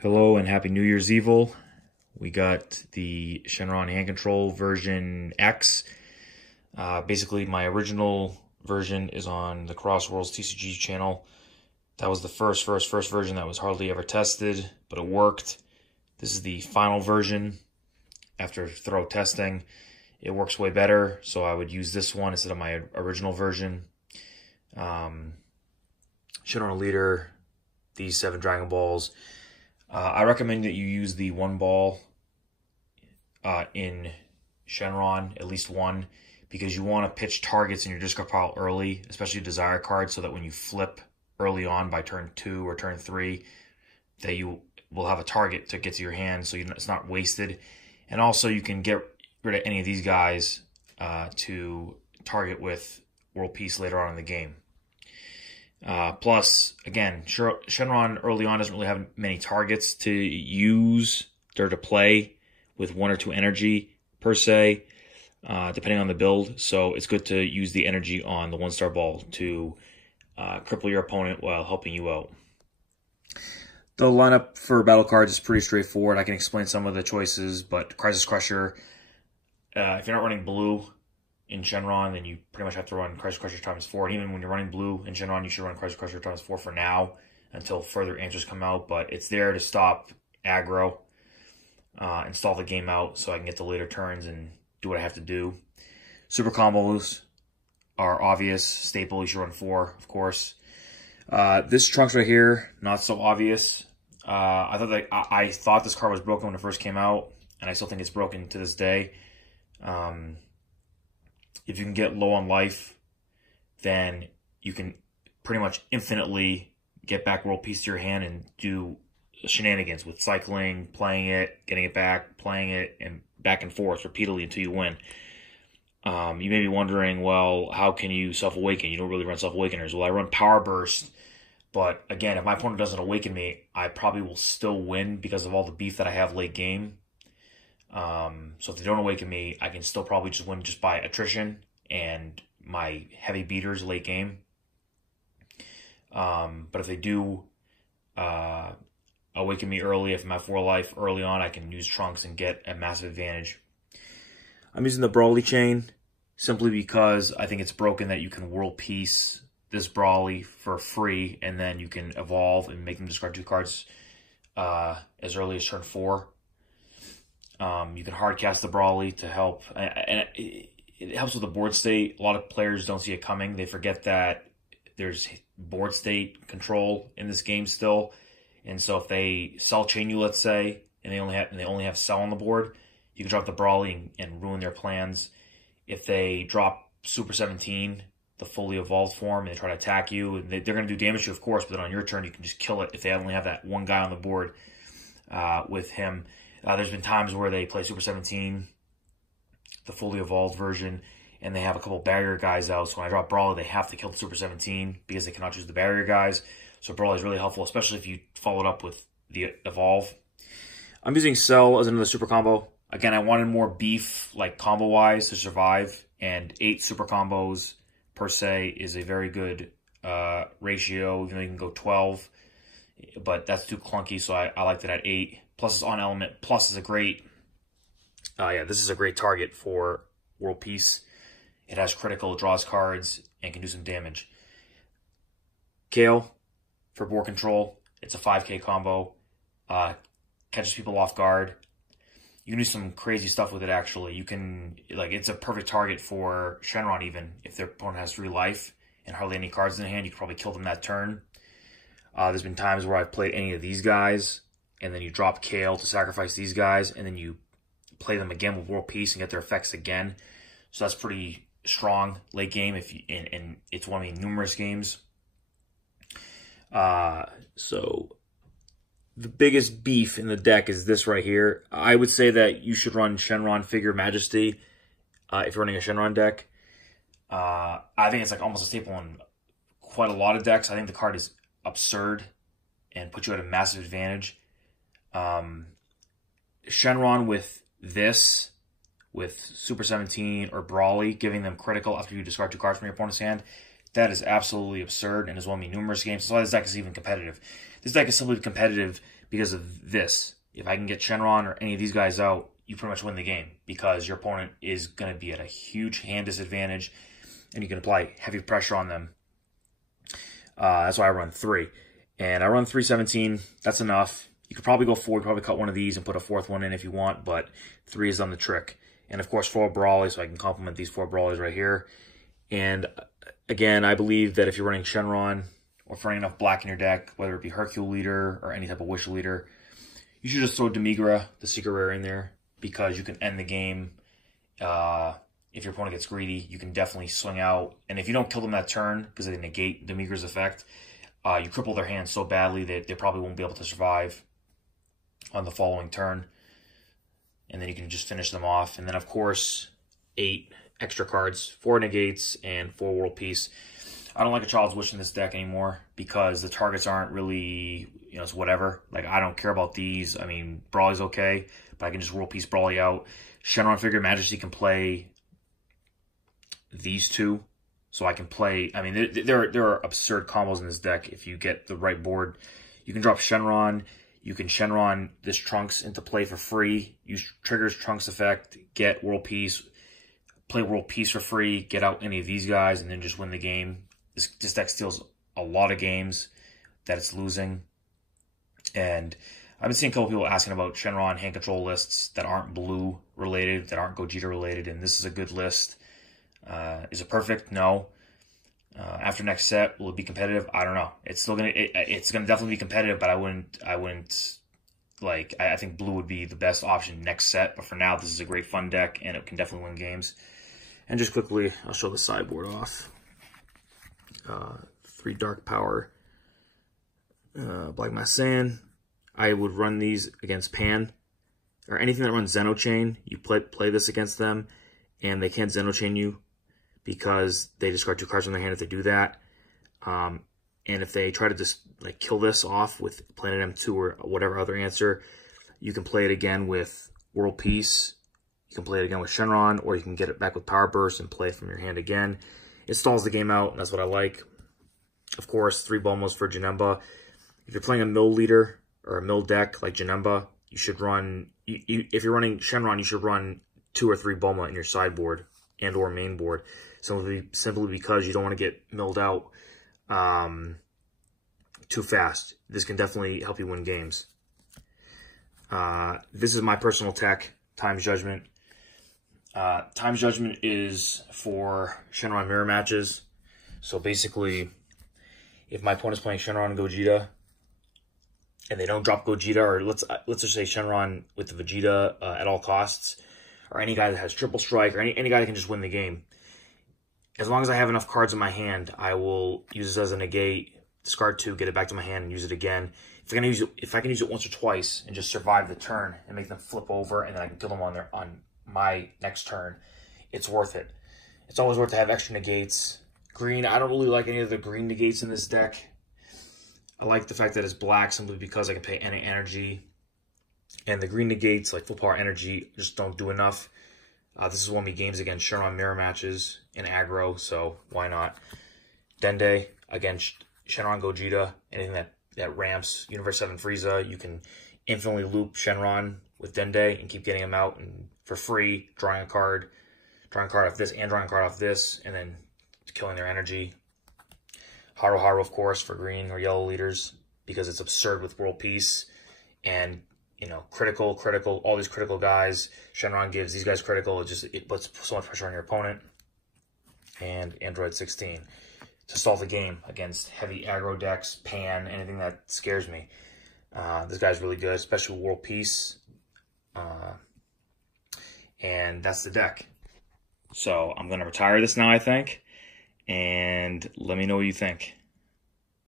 Hello and happy New Year's Evil. We got the Shenron hand control version X. Basically, my original version is on the CrossWorldsTCG channel. That was the first version that was hardly ever tested, but it worked. This is the final version after thorough testing. It works way better, so I would use this one instead of my original version. Shenron leader, these 7 Dragon Balls. I recommend that you use the 1 ball in Shenron, at least one, because you want to pitch targets in your discard pile early, especially desire cards, so that when you flip early on by turn 2 or turn 3, that you will have a target to get to your hand, so it's not wasted. And also you can get rid of any of these guys to target with World Peace later on in the game. Plus, again, Shenron early on doesn't really have many targets to use or to play with 1 or 2 energy per se, depending on the build. So it's good to use the energy on the 1-star ball to cripple your opponent while helping you out. The lineup for battle cards is pretty straightforward. I can explain some of the choices, but Crisis Crusher, if you're not running blue in Shenron, then you pretty much have to run Crisis Crusher ×4. And even when you're running blue in Shenron, you should run Crisis Crusher ×4 for now until further answers come out. But it's there to stop aggro, and stall the game out so I can get to later turns and do what I have to do. Super combos are obvious. Staple, you should run 4, of course. This Trunks right here, not so obvious. I thought this card was broken when it first came out, and I still think it's broken to this day. If you can get low on life, then you can pretty much infinitely get back World Peace to your hand and do shenanigans with cycling, playing it, getting it back, playing it, and back and forth repeatedly until you win. You may be wondering, well, how can you self-awaken? You don't really run self-awakeners. Well, I run Power Burst, but again, if my opponent doesn't awaken me, I probably will still win because of all the beef that I have late game. So if they don't awaken me, I can still probably just win just by attrition and my heavy beaters late game. But if they do awaken me early, if I'm at 4 life early on, I can use Trunks and get a massive advantage. I'm using the Brawly chain simply because I think it's broken that you can World Peace this Brawly for free, and then you can evolve and make them discard 2 cards as early as turn 4. You can hard cast the Brawly to help, and it helps with the board state. A lot of players don't see it coming. They forget that there's board state control in this game still, and so if they Cell Chain you, let's say, and they only have Cell on the board, you can drop the Brawly and ruin their plans. If they drop Super 17, the fully evolved form, and they try to attack you, and they're going to do damage to you, of course, but then on your turn you can just kill it if they only have that one guy on the board with him. There's been times where they play Super 17, the fully evolved version, and they have a couple barrier guys out. So when I drop Brawler, they have to kill the Super 17 because they cannot choose the barrier guys. So Brawler is really helpful, especially if you follow it up with the evolve. I'm using Cell as another super combo. Again, I wanted more beef, like combo-wise, to survive, and 8 super combos per se is a very good ratio. Even though you can go 12, but that's too clunky, so I liked it at 8. Plus it's on element. Plus is a great, this is a great target for World Peace. It has critical, draws cards, and can do some damage. Kale for board control. It's a 5k combo. Catches people off guard. You can do some crazy stuff with it, actually. You can, it's a perfect target for Shenron even. If their opponent has 3 life and hardly any cards in their hand, you can probably kill them that turn. There's been times where I've played any of these guys, and then you drop Kale to sacrifice these guys, and then you play them again with World Peace and get their effects again. So that's pretty strong late game, and it's one of the numerous games. So the biggest beef in the deck is this right here. I would say that you should run Shenron Figure Majesty if you're running a Shenron deck. I think it's like almost a staple in quite a lot of decks. I think the card is absurd and puts you at a massive advantage. Shenron with this, with Super 17 or Brawly, giving them critical after you discard 2 cards from your opponent's hand, that is absolutely absurd and has won me numerous games. That's why this deck is even competitive. This deck is simply competitive because of this. If I can get Shenron or any of these guys out, you pretty much win the game because your opponent is going to be at a huge hand disadvantage and you can apply heavy pressure on them. That's why I run 3. And I run 317. That's enough. You could probably go 4. You could probably cut one of these and put a 4th one in if you want, but 3 is on the trick. And of course, 4 brawlies, so I can complement these 4 brawlies right here. And again, I believe that if you're running Shenron or if running enough black in your deck, whether it be Hercule Leader or any type of Wish Leader, you should just throw Demigra, the secret rare, in there because you can end the game. If your opponent gets greedy, you can definitely swing out. And if you don't kill them that turn because they negate Demigra's effect, you cripple their hand so badly that they probably won't be able to survive on the following turn. And then you can just finish them off. And then, of course, 8 extra cards, 4 negates and 4 world peace. I don't like a Child's Wish in this deck anymore because the targets aren't really, it's whatever. Like, I don't care about these. I mean, Brawly's okay, but I can just world peace Brawly out. Shenron Figure Majesty can play these 2. So I can play, I mean, there are absurd combos in this deck. If you get the right board, you can drop Shenron. You can Shenron this Trunks into play for free. Use Trigger's Trunks effect, get World Peace, play World Peace for free, get out any of these guys, and then just win the game. This deck steals a lot of games that it's losing. And I've been seeing a couple people asking about Shenron hand control lists that aren't blue related, that aren't Gogeta related, and this is a good list. Is it perfect? No. After next set, will it be competitive? I don't know. It's still it's gonna definitely be competitive, but I wouldn't like. I think blue would be the best option next set. But for now, this is a great fun deck, and it can definitely win games. And just quickly, I'll show the sideboard off. 3 Dark Power, Black Mass Sand. I would run these against Pan or anything that runs Xenochain. You play this against them, and they can't Xenochain you, because they discard 2 cards from their hand if they do that. And if they try to just like kill this off with Planet M2 or whatever other answer, you can play it again with World Peace. You can play it again with Shenron, or you can get it back with Power Burst and play it from your hand again. It stalls the game out, and that's what I like. Of course, 3 Bomos for Janemba. If you're playing a mill leader or a mill deck like Janemba, you should run, if you're running Shenron, you should run 2 or 3 Boma in your sideboard and or main board. Simply because you don't want to get milled out too fast. This can definitely help you win games. This is my personal tech, Time's Judgment. Time's Judgment is for Shenron mirror matches. So basically, if my opponent's playing Shenron and Gogeta, and they don't drop Gogeta, or let's just say Shenron with the Vegeta at all costs, or any guy that has triple strike, or any guy that can just win the game. As long as I have enough cards in my hand, I will use this as a negate, discard 2, get it back to my hand, and use it again. If I can use it once or twice and just survive the turn and make them flip over, and then I can kill them on my next turn, it's worth it. It's always worth to have extra negates. Green, I don't really like any of the green negates in this deck. I like the fact that it's black simply because I can pay any energy. And the green negates, like Full Power Energy, just don't do enough. This is one of my games against Shenron mirror matches in aggro, so why not? Dende against Shenron Gogeta, anything that ramps Universe 7 Frieza, you can infinitely loop Shenron with Dende and keep getting him out and for free, drawing a card off this and drawing a card off this, and then killing their energy. Haru, of course, for green or yellow leaders, because it's absurd with World Peace. And, critical, all these critical guys. Shenron gives these guys critical. It puts so much pressure on your opponent. And Android 16 to stall the game against heavy aggro decks, Pan, anything that scares me. This guy's really good, especially with World Peace. And that's the deck. So I'm going to retire this now, I think. And let me know what you think.